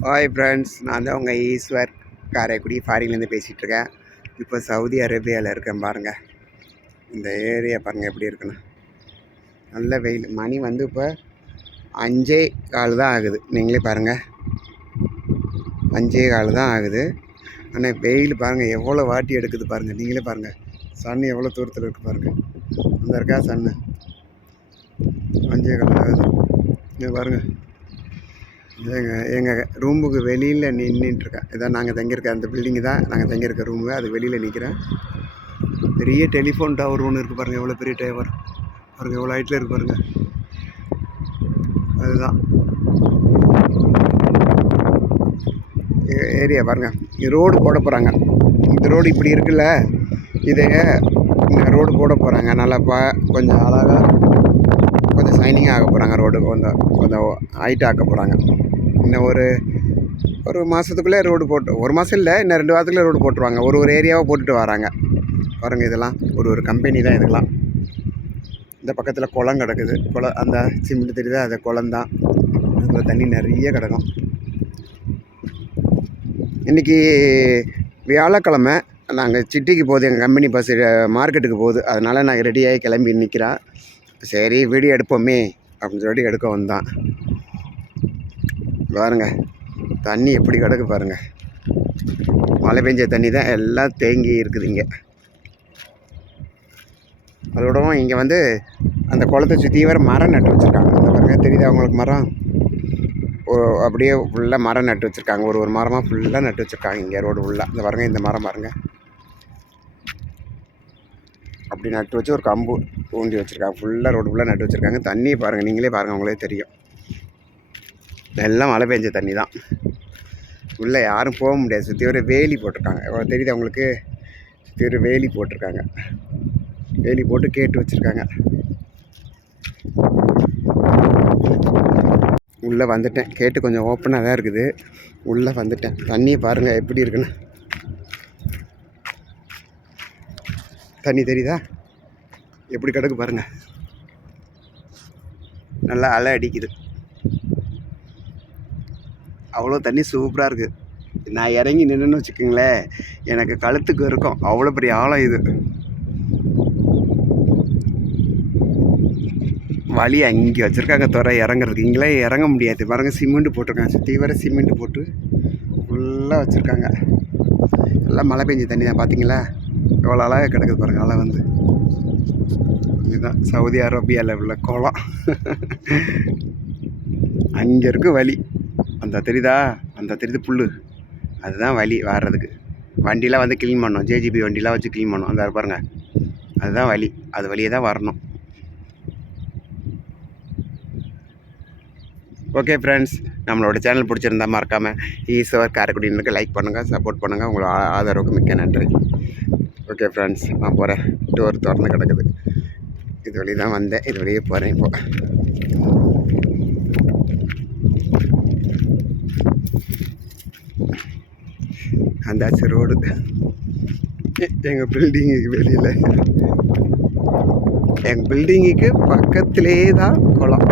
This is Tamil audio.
ஹாய் ஃப்ரெண்ட்ஸ் நான் தான் உங்கள் ஈஸ்வர். காரைக்குடி ஃபாரின்லேருந்து பேசிகிட்டு இருக்கேன். இப்போ சவுதி அரேபியாவில் இருக்கேன் பாருங்கள் இந்த ஏரியா பாருங்கள் எப்படி இருக்குன்னு. நல்ல வெயில். மணி வந்து இப்போ அஞ்சே கால் தான் ஆகுது. நீங்களே பாருங்கள் அஞ்சே கால் தான் ஆகுது. ஆனால் வெயில் பாருங்கள் எவ்வளோ வாட்டி எடுக்குது பாருங்கள் நீங்களே பாருங்கள் சன் எவ்வளோ தூரத்தில் இருக்குது பாருங்கள் அந்த இருக்கா சன்னு? அஞ்சே கால் ஆகுது. இங்கே பாருங்கள் இல்லைங்க எங்கள் ரூமுக்கு வெளியில் நின்றுட்டுருக்கேன் இதான் நாங்கள் தங்கியிருக்க அந்த பில்டிங்கு தான். நாங்கள் தங்கியிருக்க ரூமு அது வெளியில் நிற்கிறேன் பெரிய டெலிஃபோன் டவர் ஒன்று இருக்குது பாருங்கள் எவ்வளோ பெரிய டவர் பாருங்கள் எவ்வளோ ஹைட்டில் இருக்குது பாருங்கள் அதுதான். ஏ- ஏரியா பாருங்கள் ரோடு போட போகிறாங்க இந்த ரோடு இப்படி இருக்குல்ல இதை ரோடு போட போகிறாங்க நல்லா பா கொஞ்சம் அழகாக கொஞ்சம் சைனிங்காக ஆக போகிறாங்க ரோடு கொஞ்சம் கொஞ்சம் ஹைட் ஆக்க போகிறாங்க இன்னும் ஒரு ஒரு மாதத்துக்குள்ளே ரோடு போட்டு ஒரு மாதம் இல்லை இன்னும் ரெண்டு வாரத்துக்குள்ளே ரோடு போட்டுருவாங்க. ஒரு ஒரு ஏரியாவை போட்டுட்டு வராங்க. பாருங்கள் இதெல்லாம் ஒரு ஒரு கம்பெனி தான் இதெல்லாம். இந்த பக்கத்தில் குளம் கிடக்குது. குளம் அந்த சிமெண்ட் தெரியுது? அது குளம் தான். அதில் தண்ணி நிறைய கிடக்கும். இன்றைக்கி வியாழக்கிழமை நாங்கள் சிட்டிக்கு போகுது. எங்கள் கம்பெனி பஸ் மார்க்கெட்டுக்கு போகுது. அதனால் நாங்கள் ரெடியாகி கிளம்பி நிற்கிறேன் சரி வீடியோ எடுப்போமே அப்படின்னு சொல்லி எடுக்க வந்தான் பாருங்கள் தண்ணி எப்படி கிடக்கு பாருங்க. மழை பெஞ்ச தண்ணி தான் எல்லாம் தேங்கி இருக்குது இங்கே. அதோடவும் இங்கே வந்து அந்த குளத்தை சுற்றி வர மரம் நட்டு வச்சுருக்காங்க. அந்த பாருங்க தெரியுது அவங்களுக்கு மரம்? ஓ அப்படியே ஃபுல்லாக மரம் நட்டு வச்சுருக்காங்க. ஒரு ஒரு மரமாக ஃபுல்லாக நட்டு வச்சுருக்காங்க இங்கே ரோடு ஃபுல்லாக இந்த பாருங்க இந்த மரம் பாருங்க. அப்படி நட்டு வச்சு ஒரு கம்பு தூண்டி வச்சுருக்காங்க. ஃபுல்லாக ரோடு ஃபுல்லாக நட்டு வச்சுருக்காங்க. தண்ணியை பாருங்கள் நீங்களே பாருங்கள் உங்களே தெரியும். எல்லாம் மழை பெஞ்ச தண்ணி தான். உள்ளே யாரும் போக முடியாது. சுற்றி ஒரு வேலி போட்டிருக்காங்க. எவ்வளோ தெரியுது அவங்களுக்கு சுற்றி ஒரு வேலி போட்டிருக்காங்க. வேலி போட்டு கேட்டு வச்சுருக்காங்க. உள்ளே வந்துட்டேன். கேட்டு கொஞ்சம் ஓப்பனாக தான் இருக்குது. உள்ளே வந்துட்டேன். தண்ணியை பாருங்கள் எப்படி இருக்குன்னு. தண்ணி தெரியுதா? எப்படி கிடக்கு பாருங்கள் நல்லா அலை அடிக்குது. அவ்வளோ தண்ணி சூப்பராக இருக்குது நான் இறங்கி நின்றுன்னு வச்சுக்கோங்களேன் எனக்கு கழுத்துக்கு இருக்கும். அவ்வளோ பெரிய ஆழம் இது. வழி அங்கே வச்சுருக்காங்க துறை இறங்குறதுக்கு. இங்கெல்லாம் இறங்க முடியாது. பாருங்க சிமெண்ட் போட்டிருக்காங்க. சுற்றி வர சிமெண்ட் போட்டு ஃபுல்லாக வச்சுருக்காங்க. எல்லாம் மழை பெஞ்ச தண்ணி தான். பார்த்தீங்களா எவ்வளோ அழகாக கிடக்குது பாருங்கள் அலை வந்து. இதுதான் சவுதி அரேபியாவில் உள்ள குளம். அங்கே இருக்கு வழி அந்த தெரியுதா? அந்த தெரியுது புல் அதுதான் வழி வர்றதுக்கு. வண்டிலாம் வந்து க்ளீன் பண்ணோம் ஜேஜிபி வண்டிலாம் வச்சு க்ளீன் பண்ணோம் அந்த பாருங்க. அதுதான் வழி அது வழியே தான் வரணும். ஓகே ஃப்ரெண்ட்ஸ் நம்மளோட சேனல் பிடிச்சிருந்தா மறக்காமல் ஈஸ்வர் காரைக்குடினுக்கு லைக் பண்ணுங்கள் சப்போர்ட் பண்ணுங்கள் உங்களோட ஆதரவுக்கு மிக்க நன்றி. ஓகே ஃப்ரெண்ட்ஸ் நான் போகிறேன் டோர் திறந்து கிடக்குது. இது வழி தான் வந்தேன். இது வழியே போகிறேன் இப்போ. அந்தாச்சு ரோடு எங்கள் பில்டிங்குக்கு வெளியில். எங்கள் பில்டிங்குக்கு பக்கத்திலே தான் குளம்.